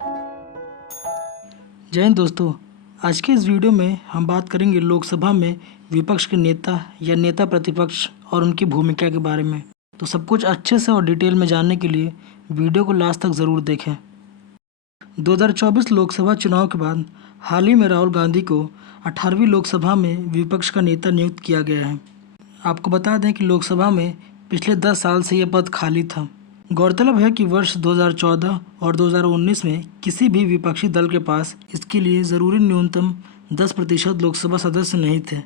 जय हिंद दोस्तों। आज के इस वीडियो में हम बात करेंगे लोकसभा में विपक्ष के नेता या नेता प्रतिपक्ष और उनकी भूमिका के बारे में। तो सब कुछ अच्छे से और डिटेल में जानने के लिए वीडियो को लास्ट तक ज़रूर देखें। 2024 लोकसभा चुनाव के बाद हाल ही में राहुल गांधी को 18वीं लोकसभा में विपक्ष का नेता नियुक्त किया गया है। आपको बता दें कि लोकसभा में पिछले 10 साल से यह पद खाली था। गौरतलब है कि वर्ष 2014 और 2019 में किसी भी विपक्षी दल के पास इसके लिए ज़रूरी न्यूनतम 10% लोकसभा सदस्य नहीं थे।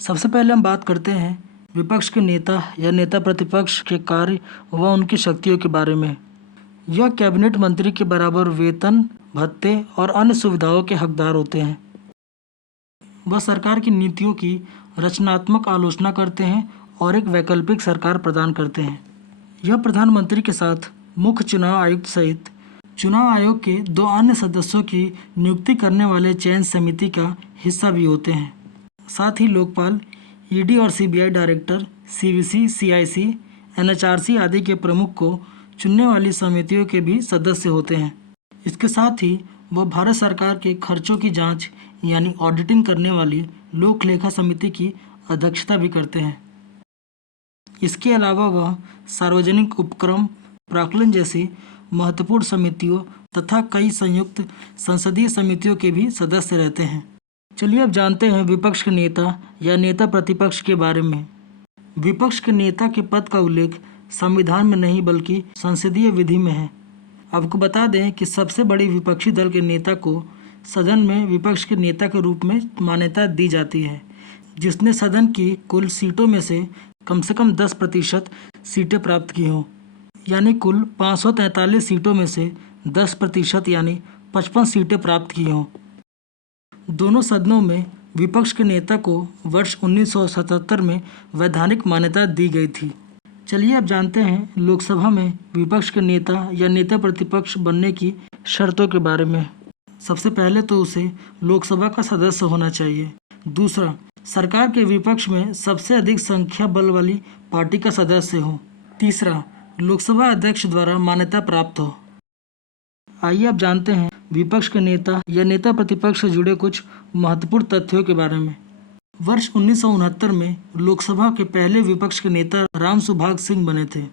सबसे पहले हम बात करते हैं विपक्ष के नेता या नेता प्रतिपक्ष के कार्य व उनकी शक्तियों के बारे में। यह कैबिनेट मंत्री के बराबर वेतन, भत्ते और अन्य सुविधाओं के हकदार होते हैं। वह सरकार की नीतियों की रचनात्मक आलोचना करते हैं और एक वैकल्पिक सरकार प्रदान करते हैं। यह प्रधानमंत्री के साथ मुख्य चुनाव आयुक्त सहित चुनाव आयोग के 2 अन्य सदस्यों की नियुक्ति करने वाले चयन समिति का हिस्सा भी होते हैं। साथ ही लोकपाल, ईडी और CBI director, CVC, CIC, NHRC आदि के प्रमुख को चुनने वाली समितियों के भी सदस्य होते हैं। इसके साथ ही वह भारत सरकार के खर्चों की जांच यानी ऑडिटिंग करने वाली लोक लेखा समिति की अध्यक्षता भी करते हैं। इसके अलावा वह सार्वजनिक उपक्रम प्राक्कलन जैसी महत्वपूर्ण समितियों तथा कई संयुक्त संसदीय समितियों के भी सदस्य रहते हैं। चलिए अब जानते हैं विपक्ष के नेता या नेता प्रतिपक्ष के बारे में। विपक्ष के नेता के पद का उल्लेख संविधान में नहीं बल्कि संसदीय विधि में है। आपको बता दें कि सबसे बड़े विपक्षी दल के नेता को सदन में विपक्ष के नेता के रूप में मान्यता दी जाती है, जिसने सदन की कुल सीटों में से कम 10% सीटें प्राप्त की हों, यानी कुल 543 सीटों में से 10% यानी 55 सीटें प्राप्त की हों। दोनों सदनों में विपक्ष के नेता को वर्ष 1977 में वैधानिक मान्यता दी गई थी। चलिए अब जानते हैं लोकसभा में विपक्ष के नेता या नेता प्रतिपक्ष बनने की शर्तों के बारे में। सबसे पहले तो उसे लोकसभा का सदस्य होना चाहिए। दूसरा, सरकार के विपक्ष में सबसे अधिक संख्या बल वाली पार्टी का सदस्य हो। तीसरा, लोकसभा अध्यक्ष द्वारा मान्यता प्राप्त हो। आइए अब जानते हैं विपक्ष के नेता या नेता प्रतिपक्ष से जुड़े कुछ महत्वपूर्ण तथ्यों के बारे में। वर्ष 1969 में लोकसभा के पहले विपक्ष के नेता राम सुभाग सिंह बने थे।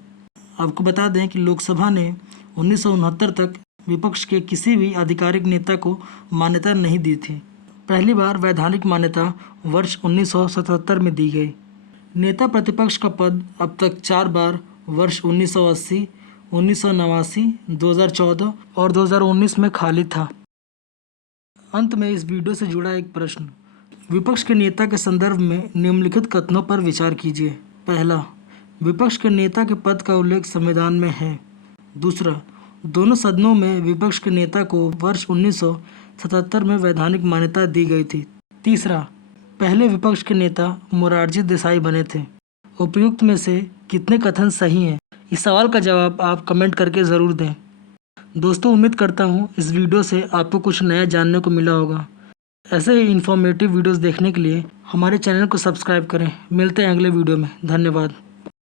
आपको बता दें कि लोकसभा ने 1969 तक विपक्ष के किसी भी आधिकारिक नेता को मान्यता नहीं दी थी। पहली बार वैधानिक मान्यता वर्ष 1977 में दी गई। नेता प्रतिपक्ष का पद अब तक 4 बार वर्ष 1980, 1989, 2014 और 2019 में खाली था। अंत में इस वीडियो से जुड़ा एक प्रश्न। विपक्ष के नेता के संदर्भ में निम्नलिखित कथनों पर विचार कीजिए। पहला, विपक्ष के नेता के पद का उल्लेख संविधान में है। दूसरा, दोनों सदनों में विपक्ष के नेता को वर्ष 1977 में वैधानिक मान्यता दी गई थी। तीसरा, पहले विपक्ष के नेता मोरारजी देसाई बने थे। उपयुक्त में से कितने कथन सही हैं? इस सवाल का जवाब आप कमेंट करके ज़रूर दें। दोस्तों, उम्मीद करता हूँ इस वीडियो से आपको कुछ नया जानने को मिला होगा। ऐसे ही इन्फॉर्मेटिव वीडियोस देखने के लिए हमारे चैनल को सब्सक्राइब करें। मिलते हैं अगले वीडियो में। धन्यवाद।